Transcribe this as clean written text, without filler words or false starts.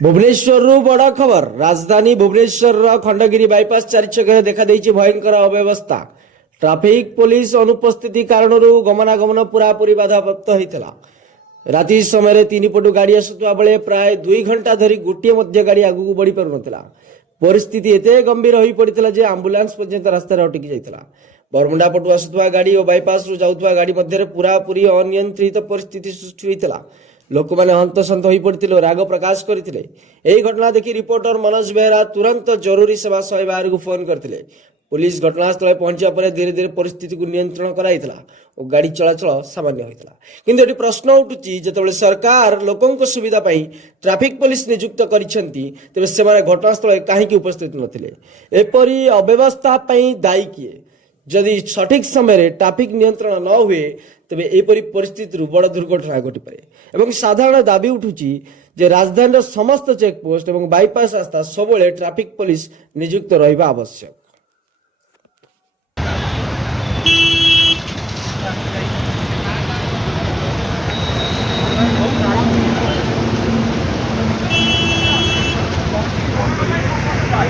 भुवनेश्वर बड़ खबर राजधानी भुवनेश्वर खंडगिरी बाईपास चारिछक देखा भयंकर अव्यवस्था ट्राफिक पुलिस अनुपस्थिति कारण गमनागमन पूरापूरी बाधाप्राप्त होता। राति समय तीन पटु गाड़ी आसुवा बेले प्राय 2 घंटा धरी गोटे गाड़ी आगू बढ़ी पार ना। परिस्थिति एते गंभीर हो पड़ा जे आंबुलांस पर्यंत रास्तार अटकी जाता। बरमुंडा पटु आसुवा गाड़ी और बाईपास जाऊा गाड़ी मध्य पूरापूरी अनियंत्रित परिस्थिति सृष्टि होता। लोक मैंने हंतसंत हो पड़ते राग प्रकाश करते। यही घटना देखी रिपोर्टर मनोज बेहरा तुरंत जरूरी सेवा 112 को फोन करते। पुलिस घटनास्थल पहुंचा पर धीरे धीरे परिस्थिति को नियंत्रण कराइला और गाड़ी चलाचल सामान्य होता। किंतु एटी प्रश्न उठुची जेतेबेले सरकार लोकों सुविधा पाई ट्रैफिक पुलिस नियुक्त करिसेंती तेबे सेमाने घटनास्थल काहेकि उपस्थित नथिले। एपरी अव्यवस्था पाई दायी किए? जदि सठिक समय ट्रैफिक नियंत्रण न हुए तेबे एपरी परिस्थिति बड़ दुर्घटना घटिपे। एवं साधारण दाबी उठुची जे राजधानी समस्त चेकपोस्ट और बाईपास रास्ता सब ट्रैफिक पुलिस नियुक्त रहिबा आवश्यक।